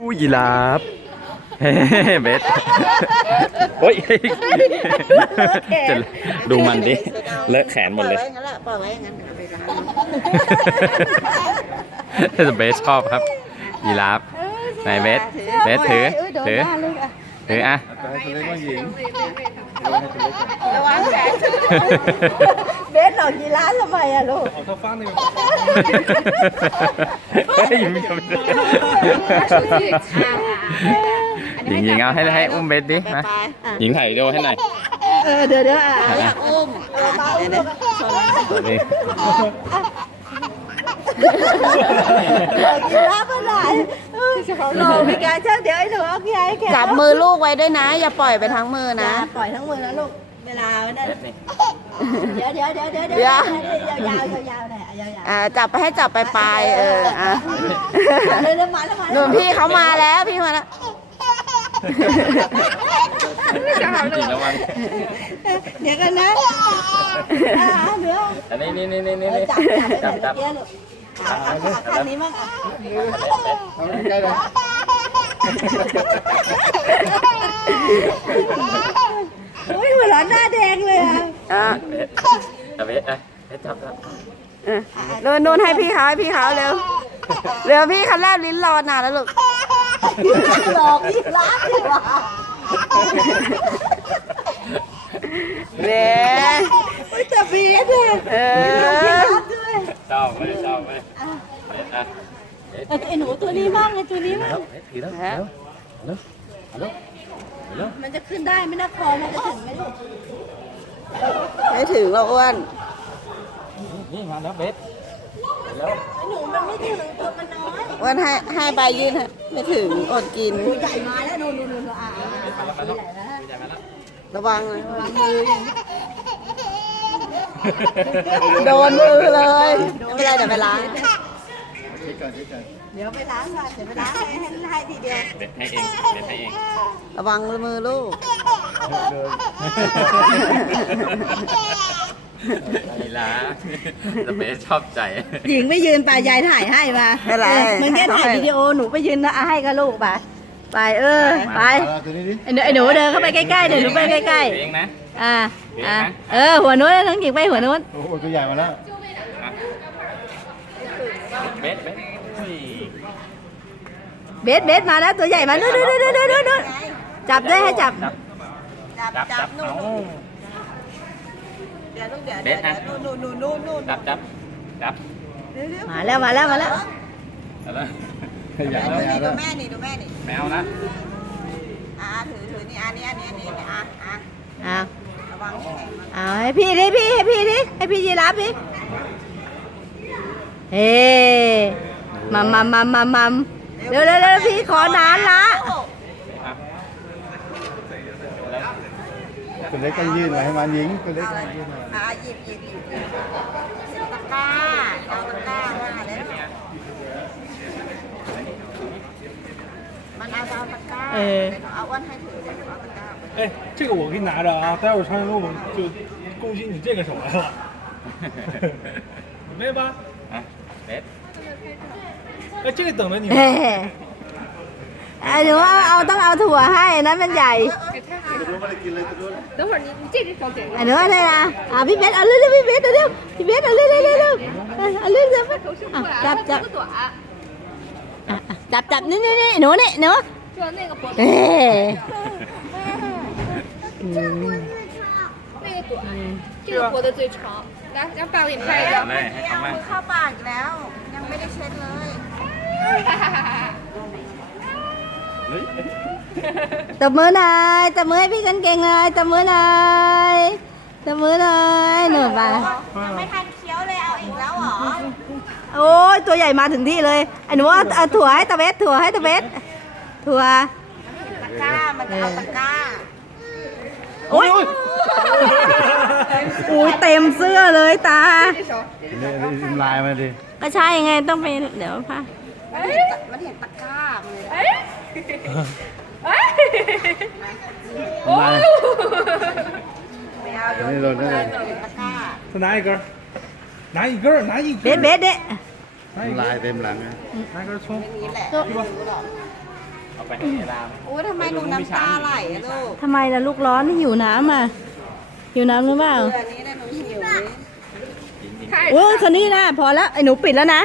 อู้ยีราฟเฮ้เบสโอ้ยจะดูมันดิ เลอะแขนหมดเลยปล่อยไว้งั้นแหละปล่อยไว้อย่างนั้นเอาไปล้างเบสชอบครับ ยีราฟไหนเบสเบสถือ ถือ ถืออะระวังแขนเบสออกกี่ล้านทำไมอะลูก เอาเท่าฟ้าเลยหญิงหญิงหญิงเอาให้ให้อุ้มเบสดิหญิงถ่ายดีโอให้หน่อยเออเดี๋ยวเดี๋ยวอะาอุ้มนี่กี่ล้านเมื่อไหร่หนูพี่แกเจ้าเดี๋ยวไอ้หนูเอาพี่ไแกจับมือลูกไว้ด้วยนะ อย่าปล่อยไปทั้งมือนะ ปล่อยทั้งมือนะลูก เวลานั่นเดี๋ยวเดี๋ยวเดี๋ยวเดี๋ยวเดี๋เดี๋ยยววยาวยาวๆหน่อยยาวๆอ่าจับไปให้จับไปปลายๆเอออะเลยเดี๋ยวมาแล้วมาหนุ่มพี่เขามาแล้วพี่มาแล้วหญิงระวังเดี๋ยวกันนะอ่าเดี๋ยวอันนี้นี่นี่นี่นี่เออนี่จับจับจับเดี๋จัยวบเดี๋ยวลูกอะอะข้างนี้มั้งอะโอ้ยหัวเราะหน้าแดงเลย อะเบสเอาเอะเบสจับจับเออนู่นนู่นให้พี่เขาให้พี่เขาเร็ว เร็วพี่เขาแลบลิ้นรอนานแล้วลูก หลอกอีกร้านดีกว่าเด้โอ้ยแต่เบียดเลยเออด้วยชอบไหมชอบไหมเบสอะเออไอ้หนูตัวนี้บ้างไอ้ตัวนี้บ้างเบสถือแล้วเร็วเร็วเร็วเร็วมันจะขึ้นได้ไหมนะคอมันจะถึงไหมลูก ไม่ถึงเราอ้วนนี่มาแล้วเบสแล้วไอ้หนูมันไม่ถึงตัวมันน้อยอ้วนให้ให้ใบยืนให้ไม่ถึงอดกินตัวใหญ่มาแล้วนู่นนู่นนู่นอะมาแล้วมาแล้วระวังนะโดนมือเลยไม่เป็นไรเดี๋ยวไปล้าง เดี๋ยวไปล้างก่อนเดี๋ยวไปล้างให้ให้ให้ทีเดียวเบสให้เองเบสให้เองระวังมือลูกลีลาแต่เบสชอบใจ หญิงไม่ยืนไปยายถ่ายให้มาไม่เป็นไรออมึงแค่ถ่ายวิดีโอหนูไปยืนนะอะให้กับลูกไปไปเออไปไอ้หนูไอ้หนูเดินเข้าไปใกล้ๆเดี๋ยวหนูไปใกล้เองนะๆอะอะเออหัวนู้นทั้งหญิงไปหัวนู้นโอ้โหตัวใหญ่มาแล้ว เบสเบสเฮ้ย เบสเบสมาแล้วตัวใหญ่มานู่นนู่นนู่นนู่นนู่นนู่นจับด้วยให้จับ จับจับจับเอาเดี๋ยวลูกเดี๋ยวเบสอะนู่นนู่นนู่นนู่นนู่นจับจับจับมาแล้วมาแล้วมาแล้วเอาละใหญ่แล้วใหญ่แล้วแม่นี่ดูแม่นี่แมวนะอ่าถือถือนี่อันนี้อันนี้อันนี้อะอะอะระวังแขนมันเอาให้พี่ดิพี่ให้พี่ดิให้พี่ยีราฟดิเฮ้มัมมัมมัมมัมมัม เร็วเร็วเร็วพี่ขอนานละ อ่ะ ตัวเล็กก็ยื่นมาให้มันยิงตัวเล็กก็ยื่นมา อ่ะหยิบหยิบหยิบหยิบตะกร้าเอาตะกร้ามาแล้วมันเอาเอาตะกร้า เออ เอาอ้วนให้ถือเดี๋ยวเอาตะกร้า 哎，这个我给你拿着啊，待会儿长颈鹿就攻击你这个手来了，准备吧。 อ่ะเบส 哎，这个等着你 เฮ้ไอ้หนูเอาเอาต้องเอาถั่วให้นะมันใหญ่ 等会儿你你这只手给 ไอ้หนูเอาเลยนะอ่ะพี่เบสเอาเร็วเร็วพี่เบสเอาเร็วพี่เบสเอาเร็วเร็วเร็วเร็วเอาเร็วเร็ว 头伸过来 จับ 了， จับ 这个短， อ่ะอ่ะจับจับนี่นี่นี่หนูนี่หนู 就那个脖子 เฮ้嗯那个短，这个脖子最长。来，让爸给你拍一 เอา 张。 เลยให้เขามา เข้าปากอีกแล้ว ยังไม่ได้เช็ดเลย ตบมือหน่อยตบมือให้พี่กันเก่งๆเลยตบมือหน่อยตบมือหน่อยหนูไปยังไม่ทันเคี้ยวเลยเอาอีกแล้วเหรอ โอ้ยตัวใหญ่มาถึงที่เลยไอ้หนูเอาเอาถั่วให้ตะเบสถั่วให้ตะเบสถั่วตะกร้ามันจะเอาตะกร้าโอ้ยโอ้ยเต็มเสื้อเลยตานี่ริมลายมาดิ ก็ใช่ไงต้องเป็นเดี๋ยวพา มันเห็นตะกร้ามเลยนโอ้ย ไม่เอายนไม่โดนไม่โดน เลาเห็นตะกร้า So Niger. Niger, Niger. เบ๊ดเบ๊ะเดะ ลายเต็มหลังนะ Niger ไม่ะไม่รู้หอกเอาไปให้ราม โอ้ยทำไมลูกน้ำตาไหลลูกทำไมล่ะลูกร้อนหิวน้ำอะ หิวน้ำหรือเปล่าโอ้ยคนนี้นะพอแล้วไอ้หนูปิดแล้วนะ